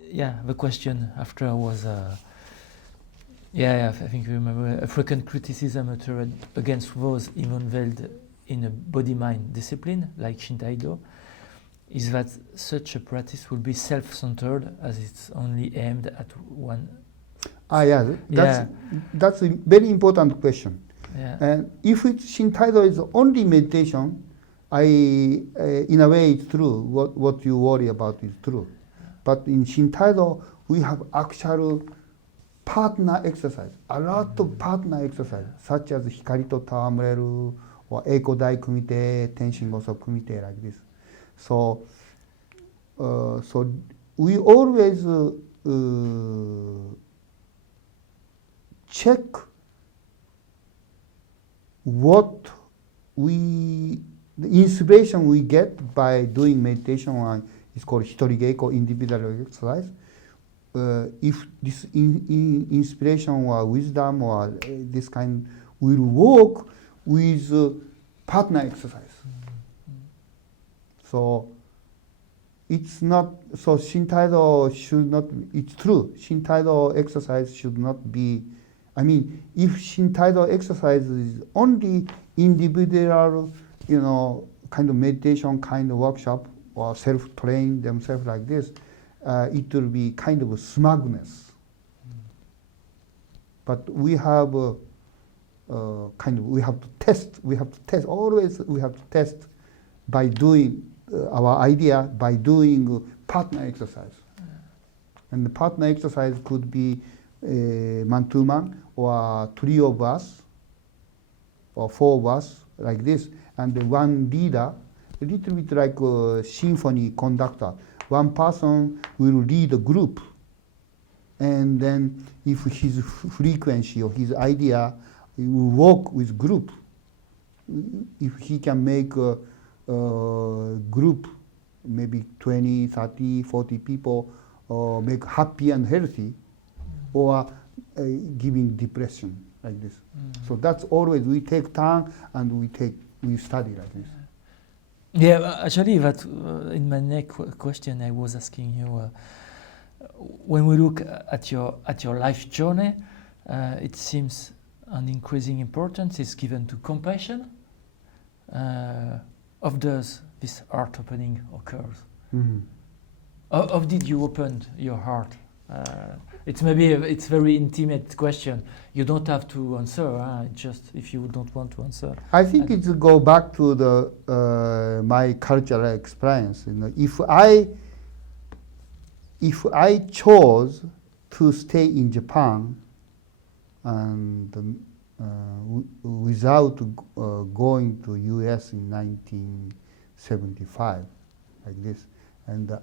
Yeah, the question after was, I think you remember, a frequent criticism uttered against those involved in a body-mind discipline like Shintaido is that such a practice will be self-centered as it's only aimed at one. Yeah, Yeah. that's a very important question. Yeah. And if Shintaido is only meditation, in a way it's true. What you worry about is true. But in Shintaido, we have actual partner exercise, a lot of partner exercise, such as Hikari to Tawamureru, or Eiko Dai Kumite, Tenshin Goso Kumite, like this. So we always check what the inspiration we get by doing meditation is called hitorigeiko, individual exercise. If this inspiration or wisdom or this kind will work with partner exercise. So it's not, so Shintaido should not, it's true, Shintaido exercise should not be, I mean, if Shintaido exercise is only individual, kind of meditation, kind of workshop, or self-train themselves like this, it will be kind of a smugness. But we have we have to test, always we have to test by doing our idea, by doing partner exercise. And the partner exercise could be man-to-man, or three of us, or four of us, like this. And one leader, a little bit like a symphony conductor. One person will lead a group. And then if his frequency or his idea will work with group, if he can make a group, maybe 20, 30, 40 people, make happy and healthy, or giving depression, like this. So that's always, we take time and we study like this. Yeah, actually, that in my next question, I was asking you, when we look at your life journey, it seems an increasing importance is given to compassion. Of does this heart opening occurs? Mm-hmm. How did you open your heart? It's very intimate question. You don't have to answer. Just if you don't want to answer. I think it's go back to the my cultural experience. If I chose to stay in Japan and without going to U.S. in 1975, like this, and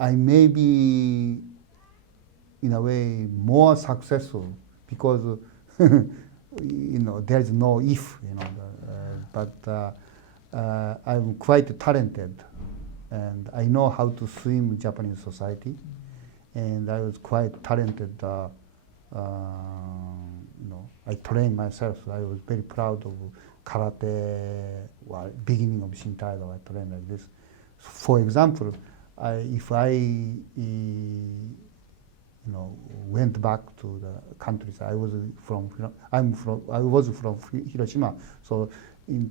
I may be in a way more successful because there's no if, but I'm quite talented and I know how to swim in Japanese society, and I was quite talented. I trained myself. So I was very proud of karate. Well, beginning of Shintaido, I trained like this. For example, if I went back to the countries, I was from Hiroshima. So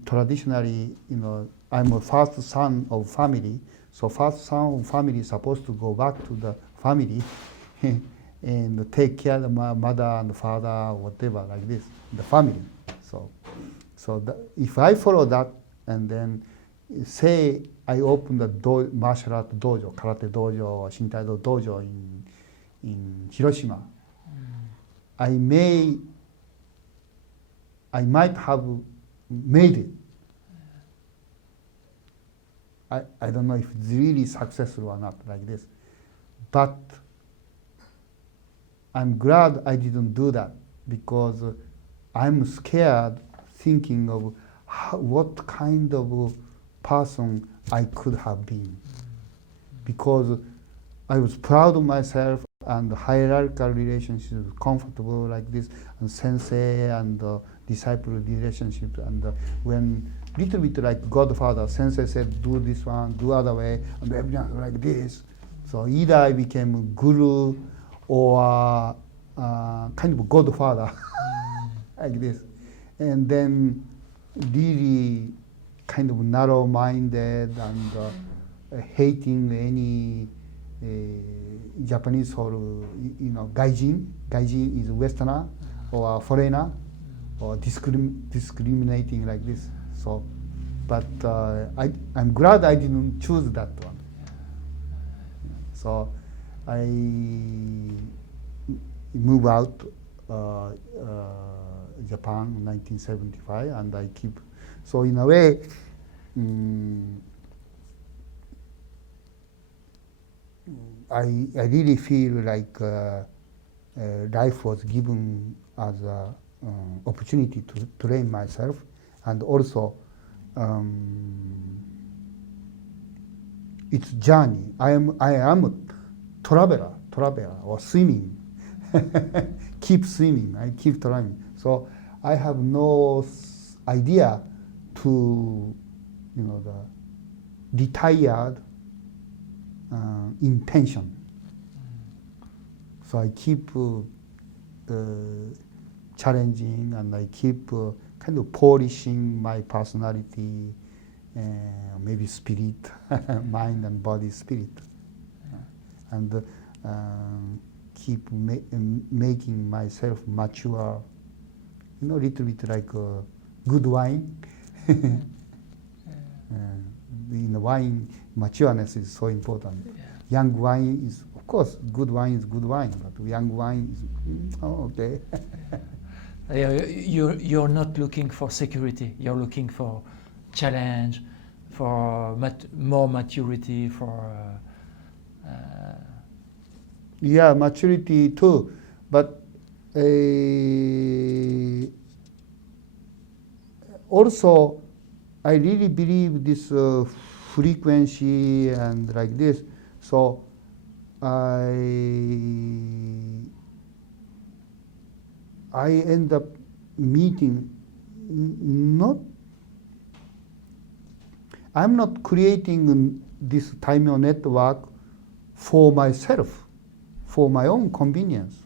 traditionally, I'm a first son of family. So first son of family is supposed to go back to the family and take care of my mother and father, whatever, like this, the family. So if I follow that, and then say I open the martial art dojo, karate dojo, or Shintaido dojo in Hiroshima, I might have made it. I don't know if it's really successful or not, like this. But I'm glad I didn't do that, because I'm scared thinking of what kind of person I could have been. Because I was proud of myself, and the hierarchical relationship was comfortable like this, and sensei and disciple relationship, and when little bit like Godfather, sensei said do this one, do other way, and everyone like this, So either I became a guru or kind of godfather, like this. And then really kind of narrow-minded and hating any Japanese or, gaijin. Gaijin is Westerner or foreigner, or discriminating like this. So, but I'm glad I didn't choose that one. So I moved out Japan in 1975, and I keep. So in a way, I really feel like life was given as an opportunity to train myself, and also it's journey. I am a traveler or swimming. Keep swimming. I keep traveling. So I have no idea to, the retired intention. So I keep challenging, and I keep kind of polishing my personality, maybe spirit, mind and body, spirit, and keep making myself mature. Little bit like good wine. In wine, matureness is so important. Young wine is, of course, good wine is good wine, but young wine is, okay. You're not looking for security. You're looking for challenge, for more maturity, for. Yeah, maturity too, but also I really believe this frequency and like this. So I end up meeting I'm not creating this Taimyo network for myself, for my own convenience.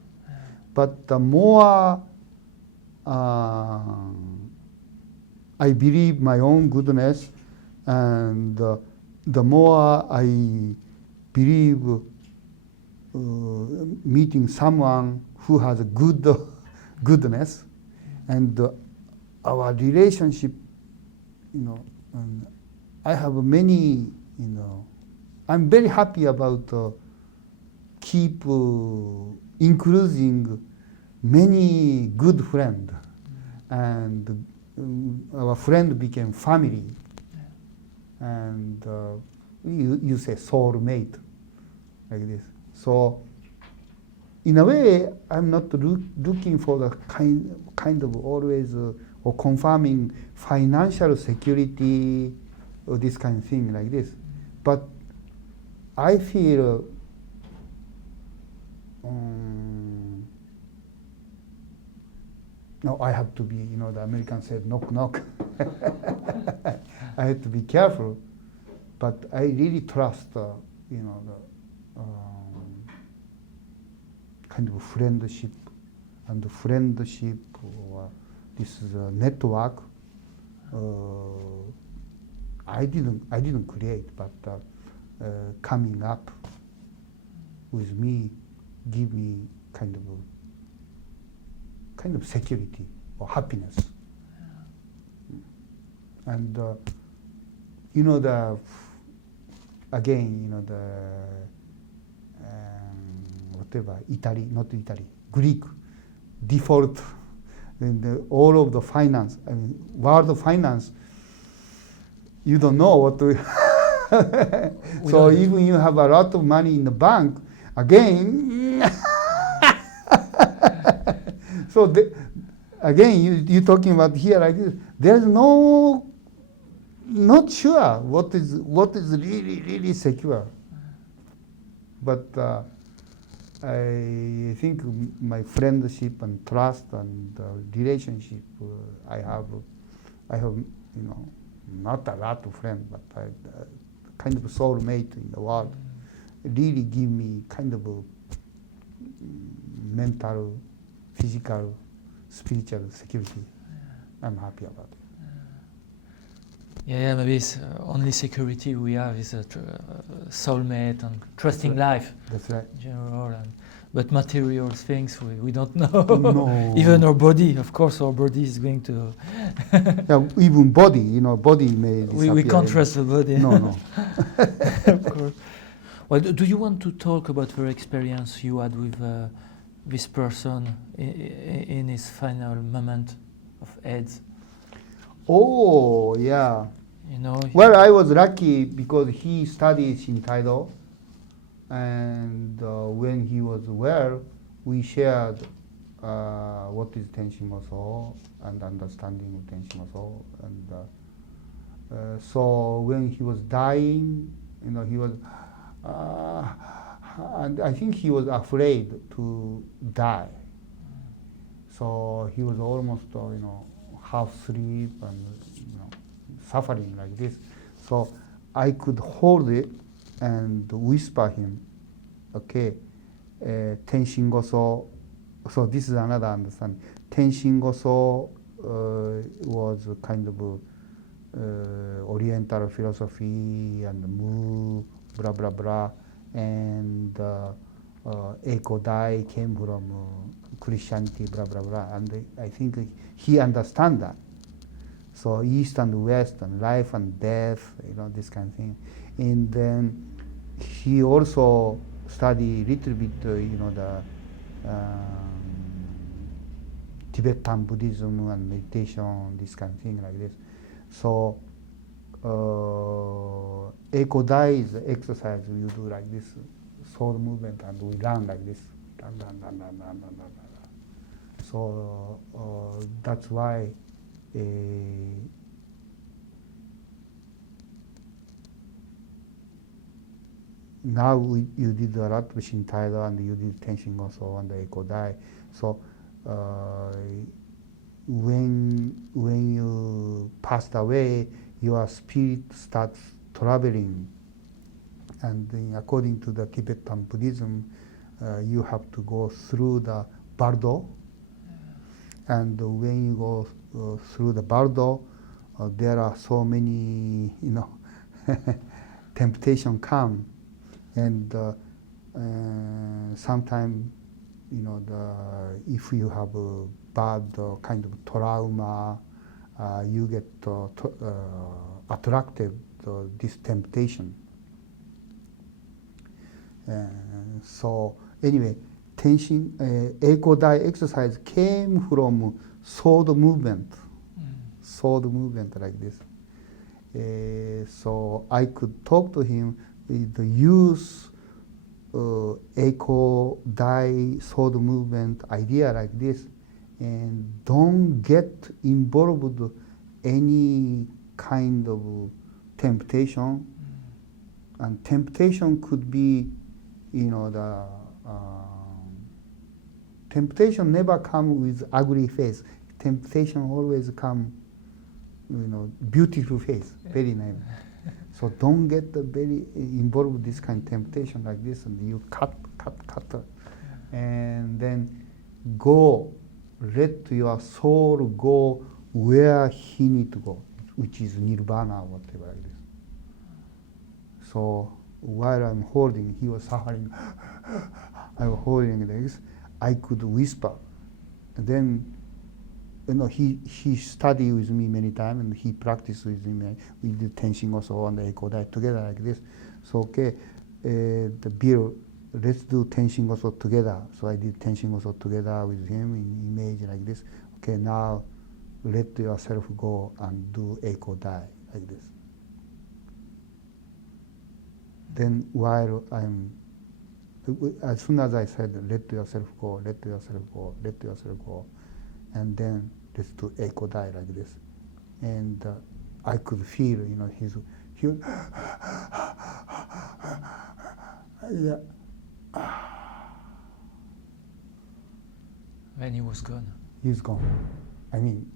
But the more I believe my own goodness, and the more I believe meeting someone who has a goodness, and our relationship, and I have many, I'm very happy about keep including many good friends, and our friend became family, and you say soulmate, like this. So in a way, I'm not looking for the kind of always or confirming financial security or this kind of thing like this. But I feel no, I have to be, the American said knock knock. I have to be careful, but I really trust, the kind of friendship, and the friendship or this network. I didn't create, but coming up with me, give me kind of security or happiness. And whatever, Greek default, and all of the finance, world finance, you don't know what to. So even you have a lot of money in the bank, again. So again, you talking about here like this. There's not sure what is really secure. But I think my friendship and trust and relationship I have, not a lot of friends, but kind of soulmate in the world. really give me kind of a mental, physical, spiritual security. I'm happy about it. Yeah, maybe it's only security we have is a soulmate and trusting life. That's right. In general, but material things we don't know. No. Even our body, of course, our body is going to. Yeah, even body, body may disappear. We can't trust the body. No. Of course. Well, do you want to talk about the experience you had with this person in his final moment of AIDS? Oh, yeah. Well, I was lucky because he studied Shintaido, and when he was well, we shared what is Tenshin-Goso and understanding of Tenshin-Goso. And so when he was dying, he was, and I think he was afraid to die. So he was almost, half asleep and suffering like this. So I could hold it and whisper him, okay, Tenshin-Goso. So this is another understanding. Tenshin-Goso was kind of Oriental philosophy and Mu, blah blah blah, and Eiko-dai came from Christianity, blah blah blah. And I think he understands that. So East and West and life and death, this kind of thing. And then he also studied a little bit, the Tibetan Buddhism and meditation, this kind of thing like this. So Eiko-dai is the exercise you do like this, sword movement, and we run like this. So that's why now you did a lot of Shintaido and you did Tenshin-Goso and the Eiko-dai. So when you passed away, your spirit starts traveling. And then according to the Tibetan Buddhism, you have to go through the bardo. And when you go through the bardo, there are so many, temptation come. And sometimes, if you have a bad kind of trauma, you get attracted to this temptation. So anyway, Eiko-dai exercise came from sword movement, like this. So I could talk to him with the use Eiko-dai sword movement idea like this, and don't get involved any kind of temptation. And temptation could be, the temptation never come with ugly face. Temptation always come, beautiful face, very nice. So don't get very involved with this kind of temptation like this, and you cut, and then go, let your soul go where he need to go, which is nirvana or whatever like this. So while I'm holding, he was suffering. I was holding this. I could whisper. And then, he studied with me many times, and he practiced with me. We did Tenshin-Goso and Eiko-dai together like this. So okay, the Bill, let's do Tenshin-Goso together. So I did Tenshin-Goso together with him in image like this. Okay, now let yourself go and do Eiko-dai like this. Then while as soon as I said, let yourself go, let yourself go, let yourself go, and then let's do Eiko-dai like this. And I could feel, he was, yeah. When he was gone. He's gone. I mean,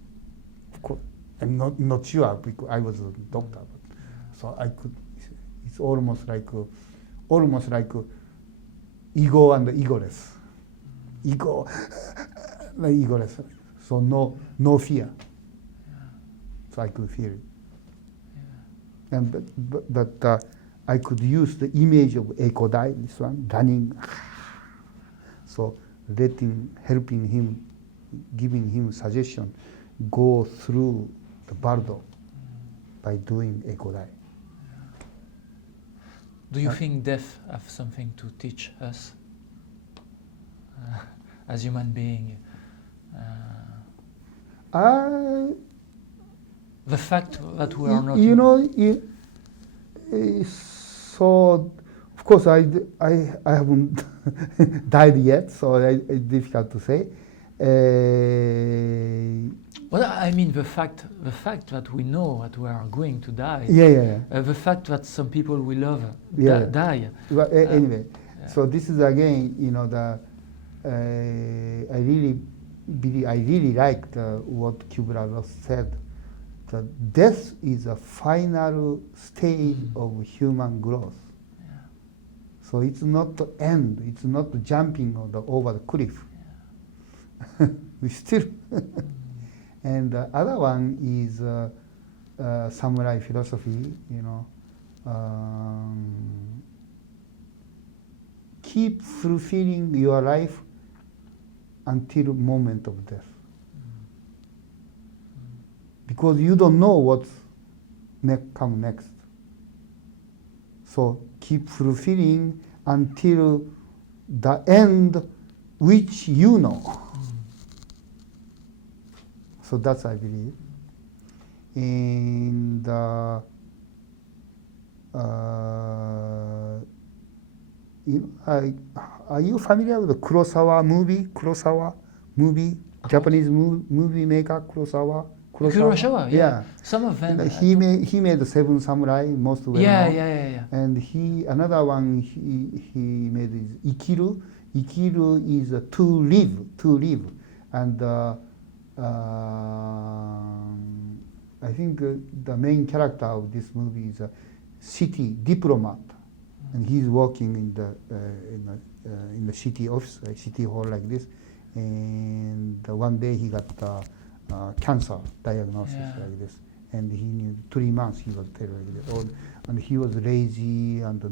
of course, I'm not sure because I was a doctor, but so I could. It's almost like almost like ego and egoless. Ego, like egoless. So no fear. So I could feel it. And but I could use the image of Ekodai, this one, running. So helping him, giving him suggestion, go through the bardo by doing Ekodai. Do you think death have something to teach us as human being? The fact that we are not. You know, so of course I haven't died yet, so it's difficult to say. Well, I mean the fact that we know that we are going to die. Yeah. The fact that some people we love die. Well, anyway, so this is again, you know, I really liked what Kubler-Ross said. That death is a final stage of human growth. Yeah. So it's not the end. It's not the jumping over the cliff. Yeah. We still. And the other one is samurai philosophy. You know, keep fulfilling your life until moment of death. Because you don't know what's come next. So keep fulfilling until the end, which you know. So that's I believe. And are you familiar with the Kurosawa movie? Japanese movie maker Kurosawa. Yeah. Some of them. He made the Seven Samurai, most well known. Yeah. And another one he made is Ikiru. Ikiru is to live. And I think the main character of this movie is a city diplomat, and he's working in the city office, city hall like this. And one day he got cancer diagnosis like this, and he knew 3 months he was there like this. And he was lazy and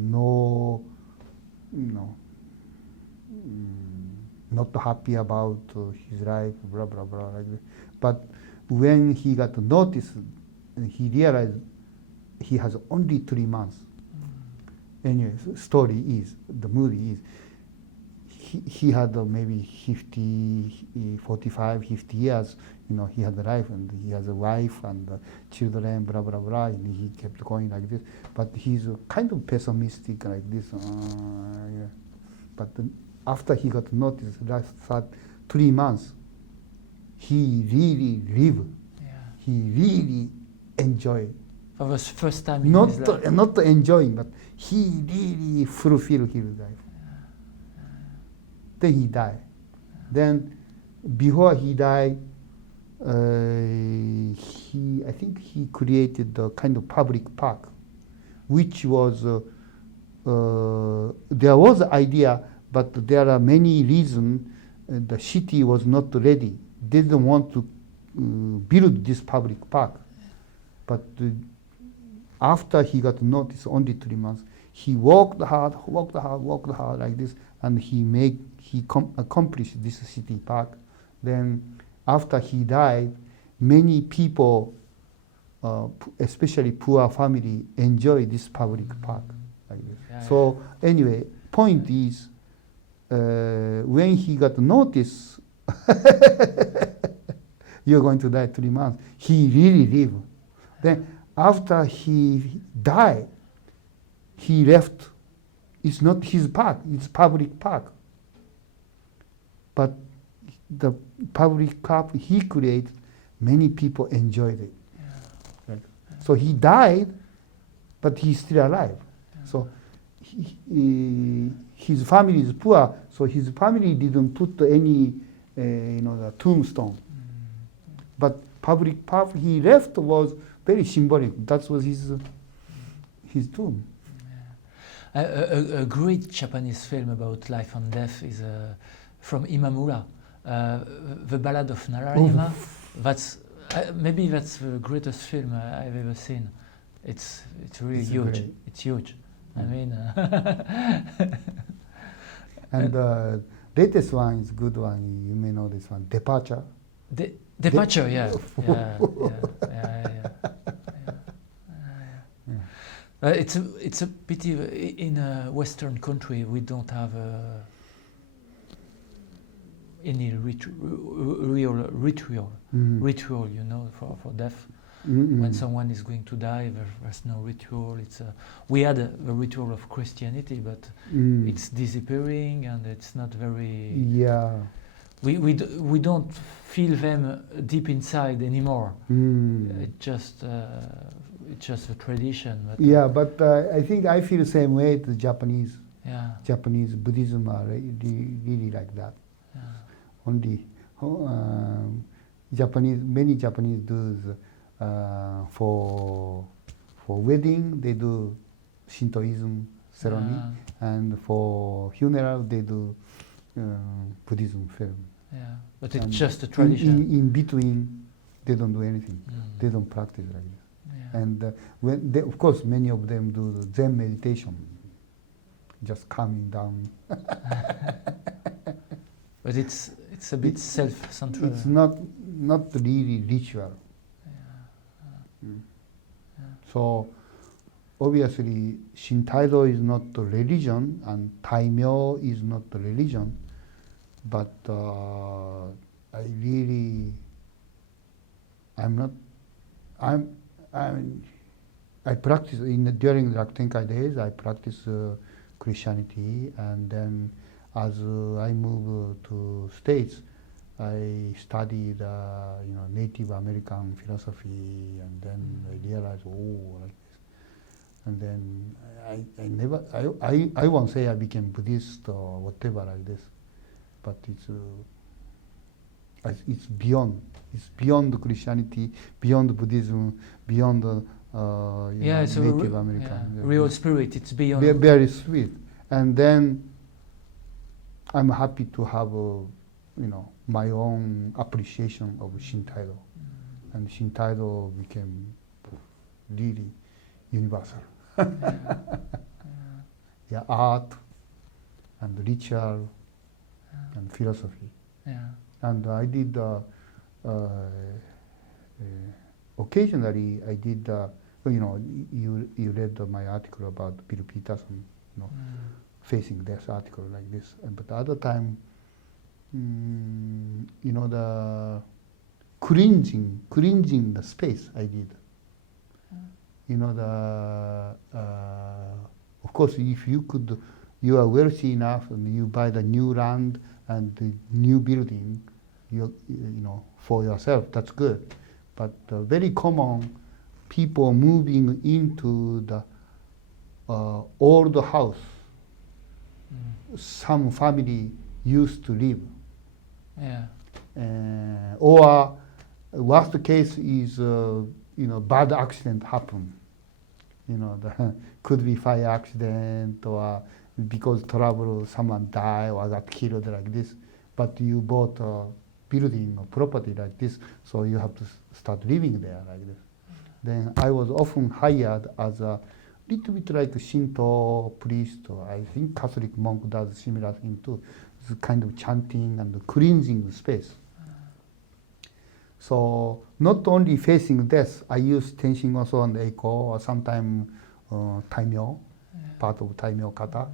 not happy about his life, blah blah blah like this. But when he got noticed, he realized he has only 3 months. Anyway, the movie is. He had maybe 45, 50 years, you know, he had a life and he has a wife and children, blah, blah, blah, and he kept going like this. But he's kind of pessimistic like this. But after he got noticed, last 3 months, he really lived. Yeah. He really enjoyed. For the first time in his life. Not enjoying, but he really fulfilled his life. Then he died. Then, before he died, I think he created a kind of public park, which was there was an idea, but there are many reasons the city was not ready. They didn't want to build this public park. But after he got noticed, only 3 months, he worked hard like this, and he accomplished this city park. Then after he died, many people, especially poor family, enjoy this public park like this. Yeah, so anyway, point is, when he got noticed, you're going to die 3 months, he really lived. Then after he died, he left. It's not his park, it's public park. But the public park he created, many people enjoyed it. Yeah. Right. So he died, but he's still alive. Yeah. So his family is poor, so his family didn't put any, the tombstone. But public park he left was very symbolic. That was his tomb. A great Japanese film about life and death is from Imamura, The Ballad of Narayana. Maybe that's the greatest film I've ever seen. It's really huge. Great. It's huge. I mean, and the latest one is good one. You may know this one, Departure. Departure, yeah. It's a pity in a Western country we don't have any real ritual, you know, for death. When someone is going to die, there's no ritual. We had the ritual of Christianity, but it's disappearing, and it's not very. Yeah. We don't feel them deep inside anymore. It's just a tradition. But yeah, but I think I feel the same way to Japanese. Yeah. Japanese Buddhism are really like that. Yeah. Only many Japanese do for wedding they do Shintoism ceremony, and for funeral they do Buddhism film. Yeah, but it's just a tradition. In between, they don't do anything. They don't practice like this. Yeah. And when of course, many of them do the Zen meditation, just calming down. But it's a bit self-centered. It's not really ritual. So obviously, Shintaido is not the religion, and Taimyo is not the religion. But I practice during the Tenkai days. I practice Christianity, and then as I moved to States, I studied Native American philosophy, and then I realized, like this. And then I won't say I became Buddhist or whatever like this, but it's beyond Christianity, beyond Buddhism, beyond it's Native American. Real spirit. It's beyond. Very sweet. And then I'm happy to have my own appreciation of Shintaido, and Shintaido became really universal. Yeah, art and ritual and philosophy. Yeah. And I did occasionally. I did. You read my article about Bill Peterson. Facing death article like this. But the other time, the cleansing the space I did. Of course, if you are wealthy enough and you buy the new land and the new building, for yourself, that's good. But very common, people moving into the old house. Some family used to live. Yeah. Or worst case is bad accident happen. Could be fire accident, or because trouble someone die or got killed like this. But you bought a building or property like this, so you have to start living there like this. Then I was often hired as a little bit like a Shinto priest, or I think Catholic monk does similar thing too. It's kind of chanting and cleansing the space. So not only facing death, I use Tenshin also and Eiko, or sometimes Taimyo, part of Taimyo kata,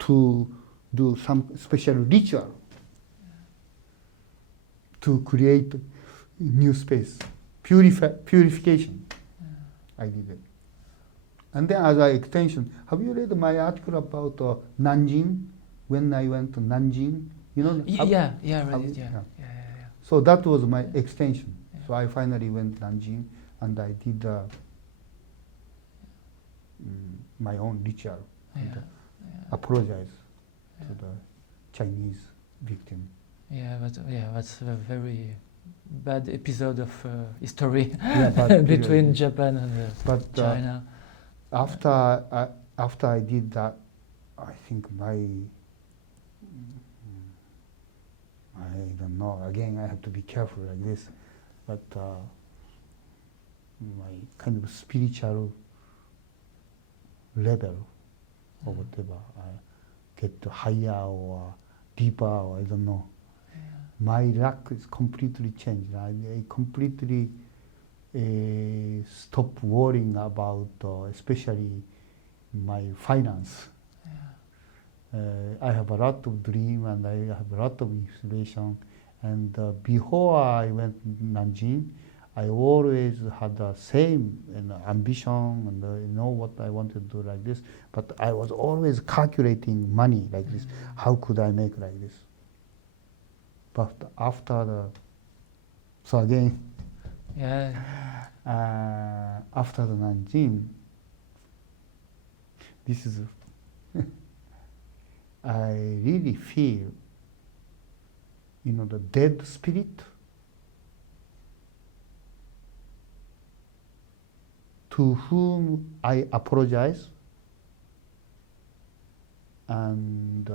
to do some special ritual to create new space, purification. I did it. And then as an extension, have you read my article about Nanjing? When I went to Nanjing, I read it. Yeah. So that was my extension. Yeah. So I finally went to Nanjing, and I did my own ritual, and apologize to the Chinese victim. That's a very bad episode of history Period. between Japan and China. After I did that, I think I don't know. Again, I have to be careful like this, but my kind of spiritual level or whatever, I get higher or deeper, or I don't know. Yeah. My luck is completely changed. I completely stop worrying about, especially my finance. I have a lot of dream and I have a lot of inspiration. And before I went to Nanjing, I always had the same ambition and know what I wanted to do like this. But I was always calculating money like this. How could I make like this? But so again, after the Nanjing, this is, I really feel, the dead spirit to whom I apologize, and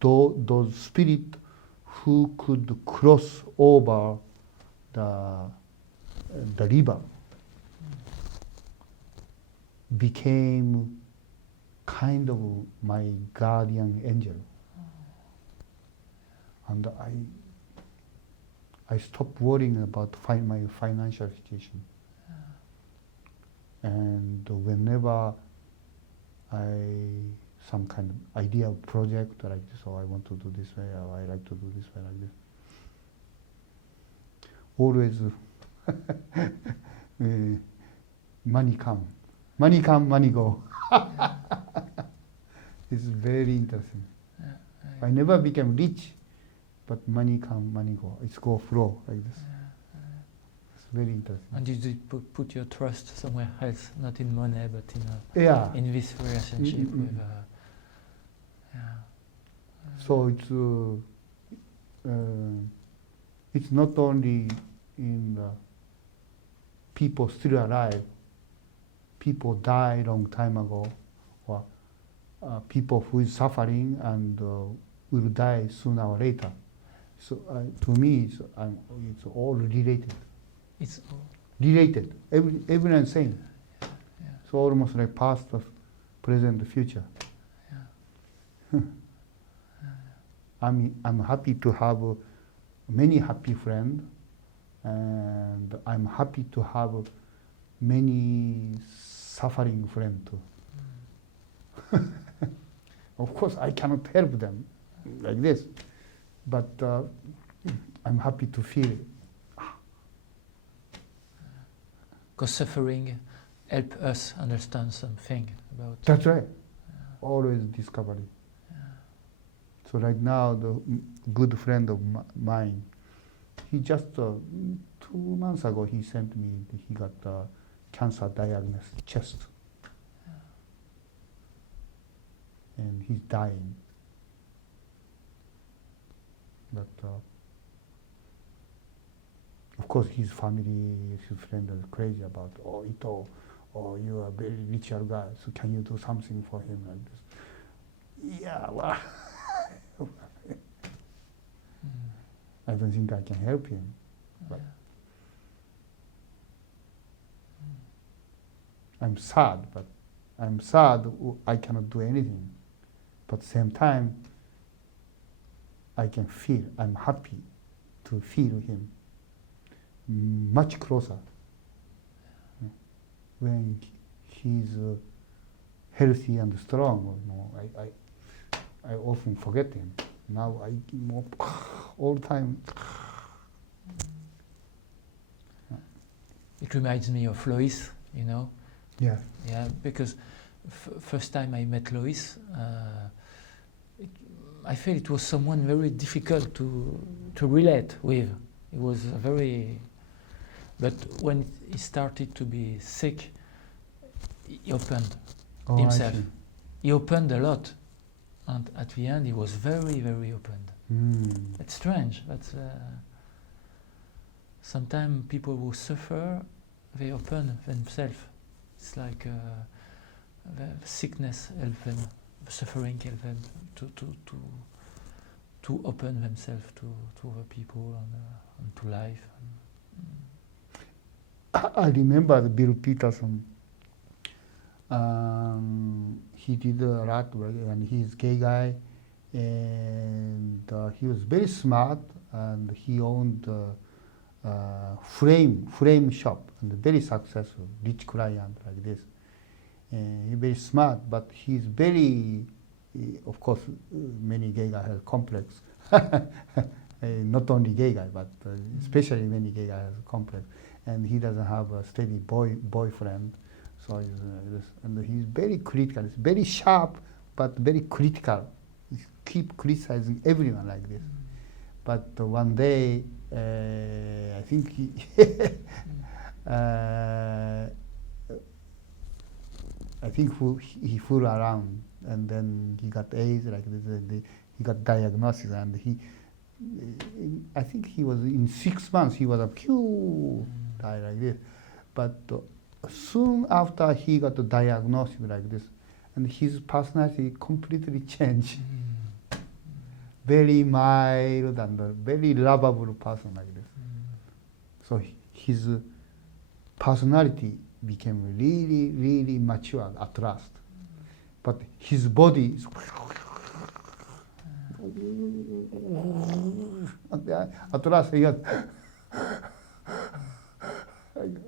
those spirits who could cross over the river became kind of my guardian angel. And I stopped worrying about my financial situation. And whenever some kind of idea of project like this, or I want to do this way, or I like to do this way like this, always money come, money go. It's very interesting. I never became rich, but money come, money go. It's go flow like this. It's very interesting. And you did put your trust somewhere else, not in money, but in this relationship with. So it's not only in the people still alive, people die long time ago, or people who is suffering and will die sooner or later. So to me, it's all related. It's all related. Everyone same. So almost like past, present, future. I'm happy to have many happy friends, and I'm happy to have many suffering friends too. Of course, I cannot help them like this, but I'm happy to feel it. Because suffering helps us understand something about. That's right. Always discovery. So right now, the good friend of mine, he just 2 months ago he sent me. He got cancer diagnosis, chest, and he's dying. But of course, his family, his friends are crazy about, Ito, you are a very ritual guy, so can you do something for him like this? Yeah, well, I don't think I can help him. But I'm sad, I cannot do anything. But at the same time, I can feel, I'm happy to feel him much closer. When he's healthy and strong, I often forget him. Now I all the time. It reminds me of Lois, Yeah. Yeah, because first time I met Lois, I felt it was someone very difficult to relate with. It was but when he started to be sick, he opened himself. He opened a lot, and at the end he was very, very open. It's strange, but sometimes people who suffer, they open themselves. It's like the sickness help them, the suffering help them to open themselves to other people and to life. I remember Bill Peterson. He did a lot, and he's a gay guy, and he was very smart, and he owned a frame shop, and very successful, rich client like this. He's very smart, but he's very, of course, many gay guys have complex. Not only gay guy, but especially many gay guys have complex, and he doesn't have a steady boyfriend. So and he's very critical. He's very sharp, but very critical. He keep criticizing everyone like this. But one day, I think he he fooled around, and then he got AIDS like this. And he got diagnosis, and I think he was in 6 months. He was a pure die like this, but. Soon after he got the diagnosis like this, and his personality completely changed. Very mild and a very lovable person like this. So his personality became really, really mature at last. But his body is at last he got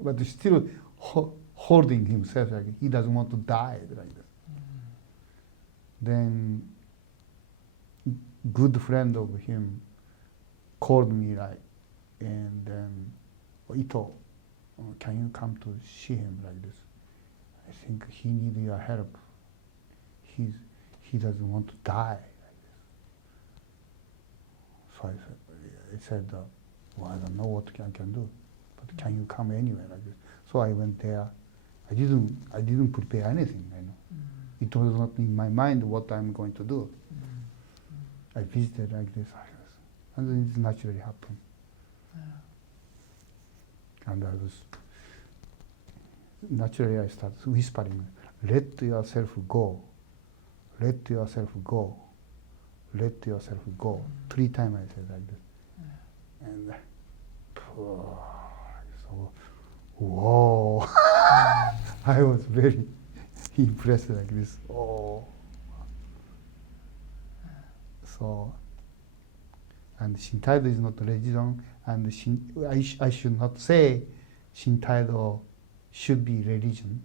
but still holding himself like he doesn't want to die like this. Then good friend of him called me like, and then Ito, can you come to see him like this? I think he needs your help. He doesn't want to die like this. So I said, well, I don't know what I can do, but can you come anyway like this? So I went there. I didn't prepare anything, you know. It was not in my mind what I'm going to do. I visited like this, and then it naturally happened. And I was naturally I started whispering, "Let yourself go, let yourself go, let yourself go." 3 times I said like this, and so whoa, I was very impressed like this. Oh, so and Shintaido is not religion, and I should not say Shintaido should be religion,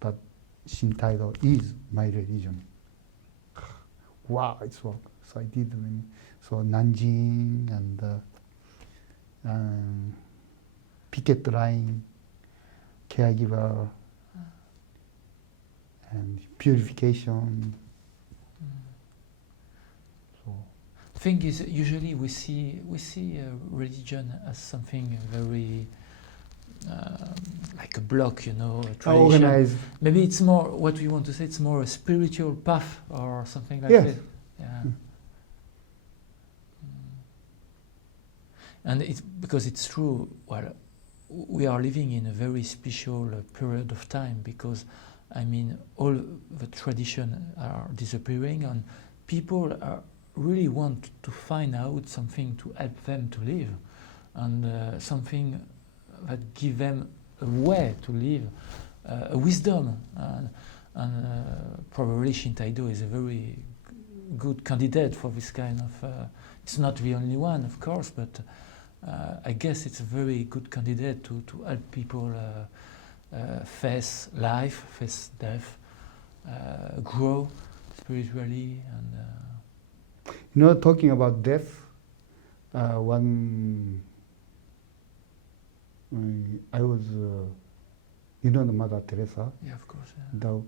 but Shintaido is my religion. Wow, it's work. So I did many. So Nanjing and picket line, caregiver, and purification. Thing is, usually we see religion as something very like a block, you know, a tradition. Organized. Maybe it's more what we want to say. It's more a spiritual path or something like Yes. that. Yeah. And it's because it's true. Well, we are living in a very special period of time because, I mean, all the tradition are disappearing and people are really want to find out something to help them to live, and something that give them a way to live, a wisdom, and probably Shintaido is a very good candidate for this kind of. It's not the only one, of course, but I guess it's a very good candidate to help people face life, face death, grow spiritually and. You know, talking about death, I was, you know, the Mother Teresa. Yeah, of course. Yeah.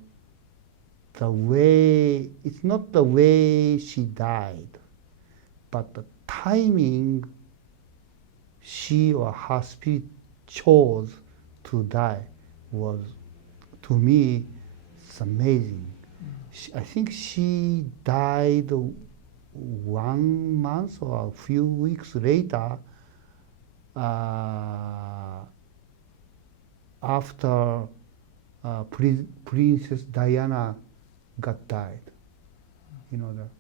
The way, it's not the way she died, but the timing she or her spirit chose to die was, to me, it's amazing. I think she died 1 month or a few weeks later, after Princess Diana got died. You know that.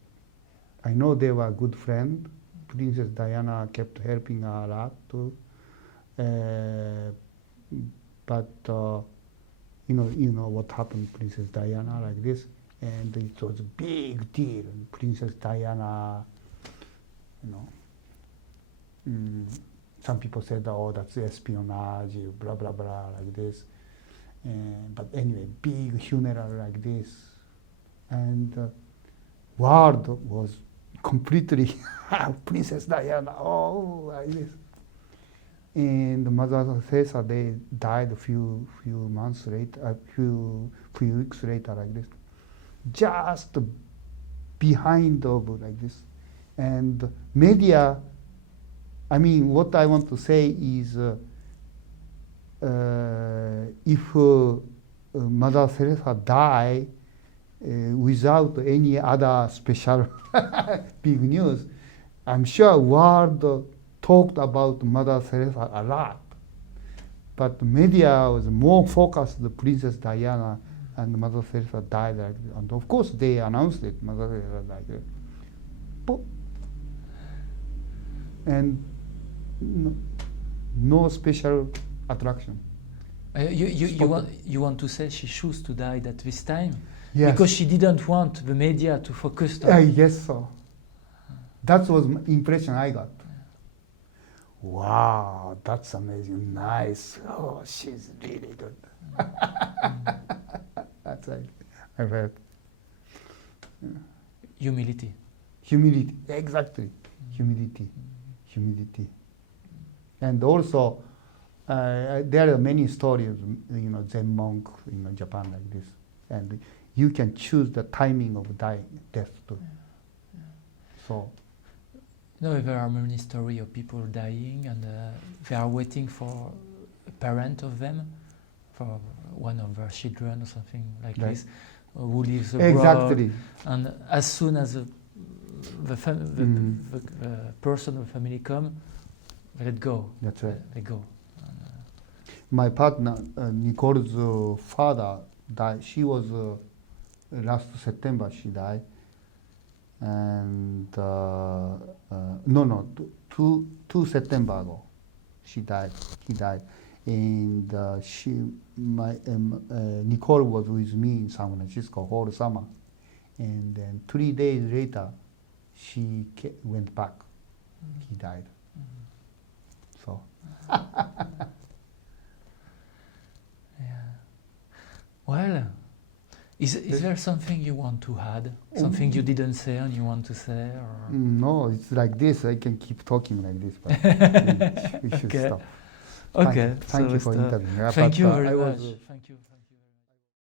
I know they were good friends. Princess Diana kept helping her a lot too. But you know what happened, Princess Diana like this, and it was a big deal. Princess Diana, you know. Some people said, "Oh, that's espionage," blah blah blah, like this. But anyway, big funeral like this, and world was completely Princess Diana, oh, like this. And Mother Teresa, they died a few months later, a few weeks later, like this. Just behind of like this, and media. I mean, what I want to say is, if Mother Teresa die without any other special big news, I'm sure world talked about Mother Teresa a lot. But media was more focused on Princess Diana and Mother Teresa died. And of course, they announced it, Mother Teresa died. And no special attraction. You want to say she chose to die at this time? Yes. Because she didn't want the media to focus on. I guess so. That was the impression I got. Wow, that's amazing. Nice. Oh, she's really good. That's right. I've heard. Yeah. Humility. Humility, exactly. Humility. And also, there are many stories, you know, Zen monk in Japan like this. And you can choose the timing of death too. Yeah. So. No, there are many stories of people dying and they are waiting for a parent of them, for one of their children or something like this, who lives abroad. Exactly. And as soon as the person of the family come, they let go. That's right. They go. My partner, Nicole's father died. She was last September she died. And two September ago, she died. He died, and Nicole was with me in San Francisco whole summer, and then 3 days later, she went back. He died. So. Yeah. Well. Is there something you want to add? Something you didn't say and you want to say? Or? No, it's like this. I can keep talking like this, but we should stop. Okay. Thank you for interviewing. Thank you very much. Thank you.